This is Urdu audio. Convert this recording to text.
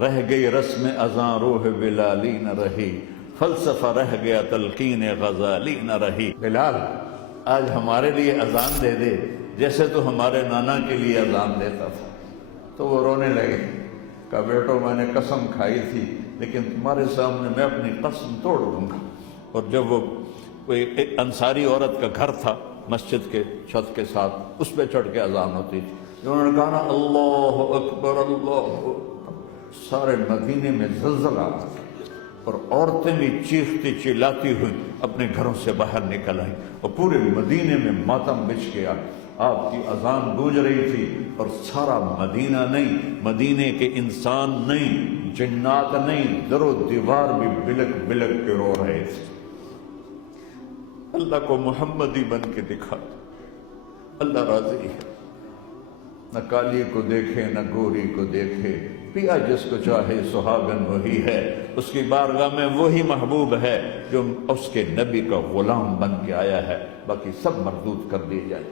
رہ گئی رسم اذاں روح بلالی نہ رہی، فلسفہ رہ گیا تلقین غزالی نہ رہی۔ بلال آج ہمارے لیے اذان دے دے جیسے تو ہمارے نانا کے لیے اذان دیتا تھا۔ تو وہ رونے لگے، کہا بیٹو میں نے قسم کھائی تھی لیکن تمہارے سامنے میں اپنی قسم توڑ دوں گا۔ اور جب وہ ایک انصاری عورت کا گھر تھا مسجد کے چھت کے ساتھ، اس پہ چڑھ کے اذان ہوتی تھی، انہوں نے کہا نا اللہ اکبر اللہ اکبر، سارے مدینے میں زلزلہ آ گیا اور عورتیں بھی چیختی چلاتی ہوئی اپنے گھروں سے باہر نکل آئیں اور پورے مدینے میں ماتم بچھ گیا۔ آپ کی اذان گونج رہی تھی اور سارا مدینہ نہیں، مدینے کے انسان نہیں، جنات نہیں، در و دیوار بھی بلک بلک کے رو رہے تھے۔ اللہ کو محمدی بن کے دکھا، اللہ راضی ہے، نہ کالی کو دیکھے نہ گوری کو دیکھے، پیا جس کو چاہے سہاگن وہی ہے، اس کی بارگاہ میں وہی محبوب ہے جو اس کے نبی کا غلام بن کے آیا ہے، باقی سب مردود کر دیے جائیں۔